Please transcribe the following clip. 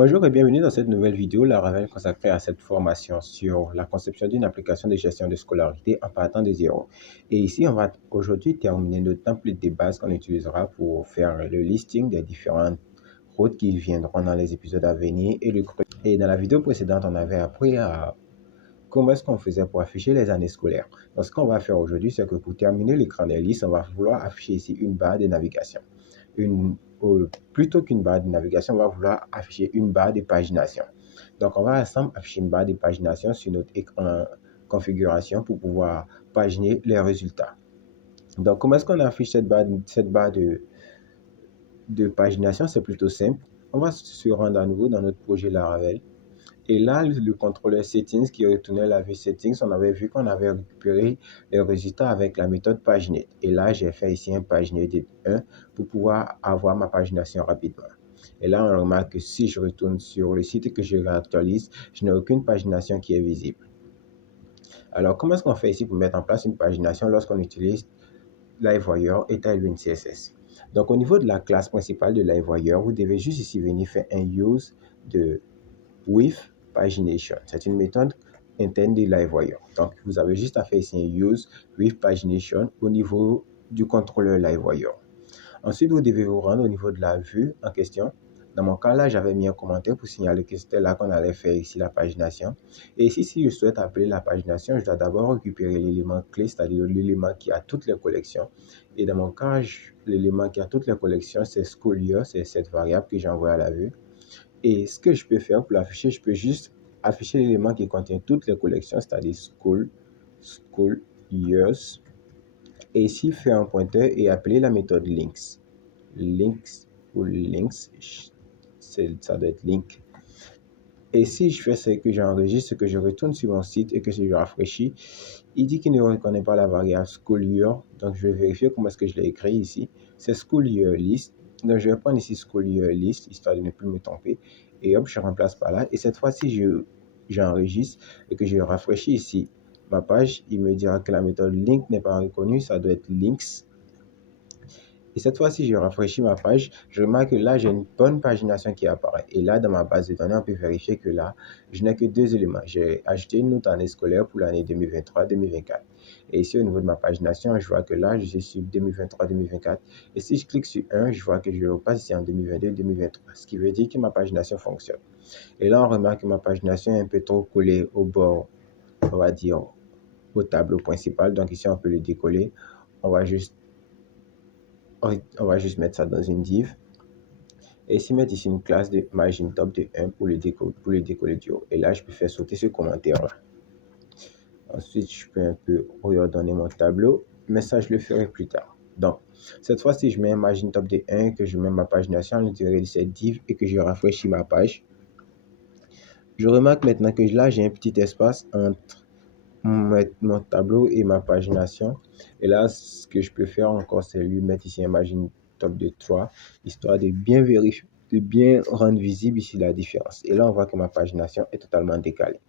Bonjour et bienvenue dans cette nouvelle vidéo, Laravel consacrée à cette formation sur la conception d'une application de gestion de scolarité en partant de zéro. Et ici, on va aujourd'hui terminer le template de base qu'on utilisera pour faire le listing des différentes routes qui viendront dans les épisodes à venir et dans la vidéo précédente, on avait appris à comment est-ce qu'on faisait pour afficher les années scolaires. Donc, ce qu'on va faire aujourd'hui, c'est que pour terminer l'écran des listes, on va vouloir afficher ici une barre de navigation. Plutôt qu'une barre de navigation, on va vouloir afficher une barre de pagination. Donc, on va ensemble afficher une barre de pagination sur notre écran configuration pour pouvoir paginer les résultats. Donc, comment est-ce qu'on affiche cette barre de pagination? C'est plutôt simple. On va se rendre à nouveau dans notre projet Laravel. Et là, le contrôleur settings qui retournait la vue settings, on avait vu qu'on avait récupéré les résultats avec la méthode paginate. Et là, j'ai fait ici un paginate 1 pour pouvoir avoir ma pagination rapidement. Et là, on remarque que si je retourne sur le site et que je réactualise, je n'ai aucune pagination qui est visible. Alors, comment est-ce qu'on fait ici pour mettre en place une pagination lorsqu'on utilise LiveWire et Tailwind CSS? Donc, au niveau de la classe principale de LiveWire, vous devez juste ici venir faire un use de with pagination. C'est une méthode interne de LiveWire. Donc, vous avez juste à faire ici un use with pagination au niveau du contrôleur LiveWire. Ensuite, vous devez vous rendre au niveau de la vue en question. Dans mon cas, là, j'avais mis un commentaire pour signaler que c'était là qu'on allait faire ici la pagination. Et ici, si je souhaite appeler la pagination, je dois d'abord récupérer l'élément clé, c'est-à-dire l'élément qui a toutes les collections. Et dans mon cas, l'élément qui a toutes les collections, c'est school year, c'est cette variable que j'envoie à la vue. Et ce que je peux faire pour l'afficher, je peux juste afficher l'élément qui contient toutes les collections, c'est-à-dire school years. Et ici, faire un pointeur et appeler la méthode links. Links ou links, ça doit être link. Et si je fais ce que j'enregistre, que je retourne sur mon site et que je rafraîchis, il dit qu'il ne reconnaît pas la variable school year. Donc, je vais vérifier comment est-ce que je l'ai écrit ici. C'est school year list. Donc, je vais prendre ici school year list, histoire de ne plus me tromper. Et hop, je remplace par là. Et cette fois-ci, j'enregistre et que je rafraîchis ici ma page, il me dira que la méthode link n'est pas reconnue. Ça doit être links. Et cette fois-ci, je rafraîchis ma page. Je remarque que là, j'ai une bonne pagination qui apparaît. Et là, dans ma base de données, on peut vérifier que là, je n'ai que deux éléments. J'ai ajouté une note année scolaire pour l'année 2023-2024. Et ici, au niveau de ma pagination, je vois que là, je suis sur 2023-2024. Et si je clique sur 1, je vois que je repasse ici en 2022-2023. Ce qui veut dire que ma pagination fonctionne. Et là, on remarque que ma pagination est un peu trop collée au bord, on va dire, au tableau principal. Donc ici, on peut le décoller. On va juste mettre ça dans une div. Et ici, mettre ici une classe de margin top de 1 pour le décoller du haut. Et là, je peux faire sauter ce commentaire-là. Ensuite, je peux un peu reordonner mon tableau, mais ça, je le ferai plus tard. Donc, cette fois-ci, je mets un margin top de 1, que je mets ma pagination à l'intérieur de cette div et que je rafraîchis ma page. Je remarque maintenant que là, j'ai un petit espace entre mon tableau et ma pagination. Et là, ce que je peux faire encore, c'est lui mettre ici un margin top de 3, histoire de bien vérifier, de bien rendre visible ici la différence. Et là, on voit que ma pagination est totalement décalée.